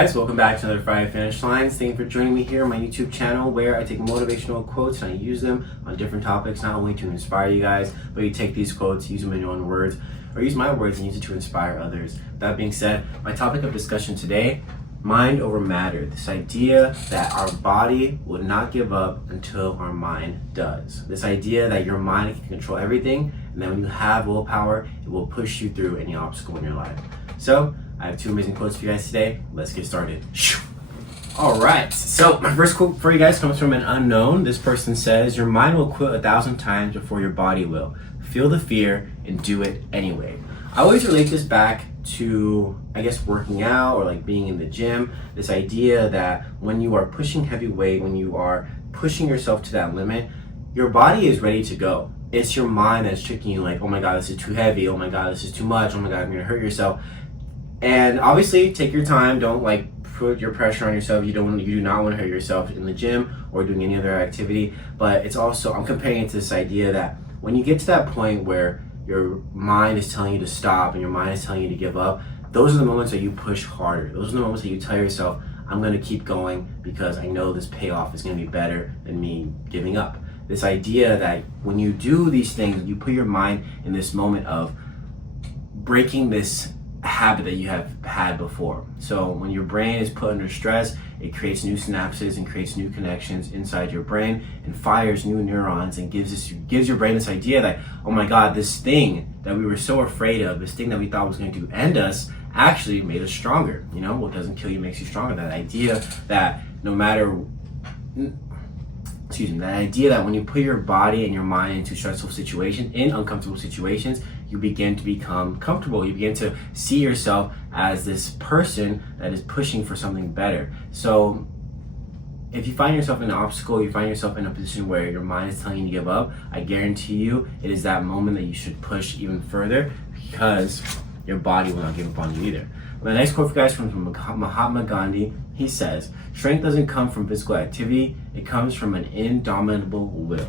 guys, welcome back to another Friday Finish Lines. Thank you for joining me here on my YouTube channel where I take motivational quotes and I use them on different topics, not only to inspire you guys, but you take these quotes, use them in your own words, or use my words and use it to inspire others. That being said, my topic of discussion today, mind over matter. This idea that our body will not give up until our mind does. This idea that your mind can control everything, and that when you have willpower, it will push you through any obstacle in your life. So, I have two amazing quotes for you guys today. Let's get started. All right, so my first quote for you guys comes from an unknown. This person says, your mind will quit 1,000 times before your body will. Feel the fear and do it anyway. I always relate this back to, I guess, working out or like being in the gym. This idea that when you are pushing heavy weight, when you are pushing yourself to that limit, your body is ready to go. It's your mind that's tricking you like, oh my God, this is too heavy. Oh my God, this is too much. Oh my God, I'm gonna hurt yourself. And obviously, take your time. Don't like put your pressure on yourself. You do not want to hurt yourself in the gym or doing any other activity. But it's also, I'm comparing it to this idea that when you get to that point where your mind is telling you to stop and your mind is telling you to give up, those are the moments that you push harder. Those are the moments that you tell yourself, I'm going to keep going because I know this payoff is going to be better than me giving up. This idea that when you do these things, you put your mind in this moment of breaking this habit that you have had before. So when your brain is put under stress, it creates new synapses and creates new connections inside your brain and fires new neurons and gives your brain this idea that, oh my God, this thing that we were so afraid of, this thing that we thought was going to end us, actually made us stronger. You know, what doesn't kill you makes you stronger. That idea that that idea that when you put your body and your mind into stressful situations, in uncomfortable situations, you begin to become comfortable. You begin to see yourself as this person that is pushing for something better. So if you find yourself in an obstacle, you find yourself in a position where your mind is telling you to give up, I guarantee you it is that moment that you should push even further because your body will not give up on you either. The next quote for you guys comes from Mahatma Gandhi. He says, strength doesn't come from physical activity, it comes from an indomitable will.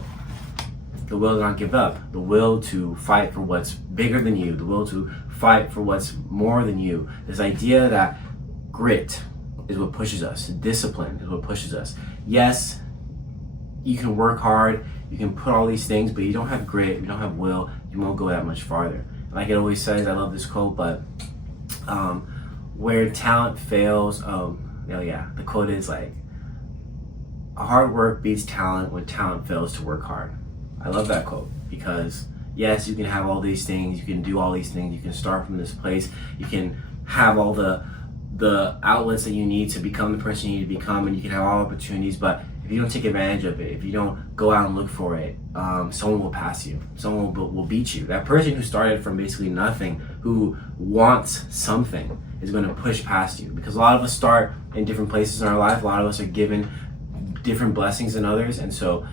The will to not give up, the will to fight for what's bigger than you, the will to fight for what's more than you. This idea that grit is what pushes us, discipline is what pushes us. Yes, you can work hard, you can put all these things, but you don't have grit, if you don't have will, you won't go that much farther. Like it always says, I love this quote, but where talent fails, the quote is like, hard work beats talent when talent fails to work hard. I love that quote because yes, you can have all these things, you can do all these things, you can start from this place, you can have all the outlets that you need to become the person you need to become, and you can have all opportunities, but if you don't take advantage of it, if you don't go out and look for it, someone will pass you, someone will beat you. That person who started from basically nothing, who wants something, is going to push past you, because a lot of us start in different places in our life. A lot of us are given different blessings than others, and so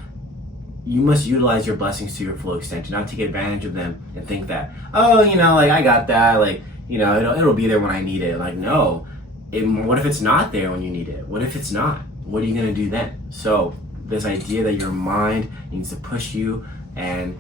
you must utilize your blessings to your full extent. Do not take advantage of them and think that, oh, like I got that, like, it'll be there when I need it. Like, no. What if it's not there when you need it? What if it's not? What are you going to do then? So this idea that your mind needs to push you, and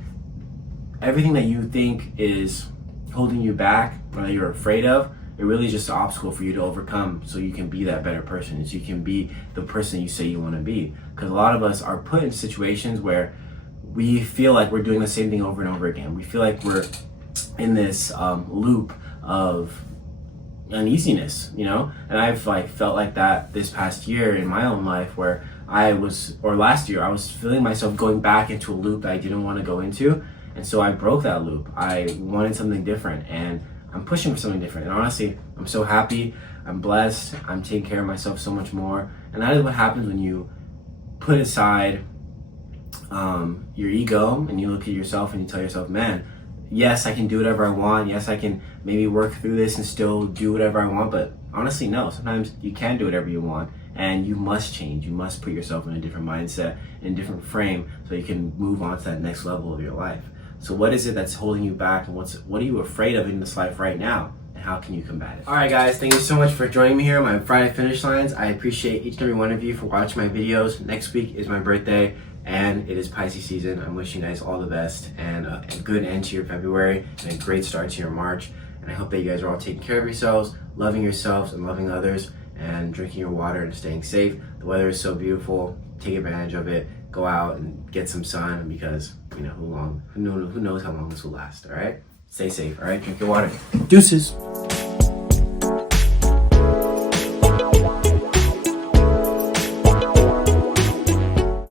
everything that you think is holding you back or that you're afraid of, it really is just an obstacle for you to overcome so you can be that better person, so you can be the person you say you want to be. Because a lot of us are put in situations where we feel like we're doing the same thing over and over again. We feel like we're in this loop of uneasiness, and I've felt like that this past year in my own life, where last year I was feeling myself going back into a loop that I didn't want to go into, and so I broke that loop. I wanted something different, and I'm pushing for something different. And honestly, I'm so happy, I'm blessed, I'm taking care of myself so much more, and that is what happens when you put aside your ego and you look at yourself and you tell yourself, man, yes, I can do whatever I want. Yes, I can maybe work through this and still do whatever I want. But honestly, no. Sometimes you can do whatever you want, and you must change. You must put yourself in a different mindset, in a different frame, so you can move on to that next level of your life. So what is it that's holding you back, and what are you afraid of in this life right now? And how can you combat it? All right, guys, thank you so much for joining me here on my Friday Finish Lines. I appreciate each and every one of you for watching my videos. Next week is my birthday, and it is Pisces season. I'm wishing you guys all the best and a good end to your February and a great start to your March. And I hope that you guys are all taking care of yourselves, loving yourselves and loving others. and drinking your water and staying safe. The weather is so beautiful. Take advantage of it. Go out and get some sun because who knows how long this will last. All right, stay safe. All right, drink your water. Deuces.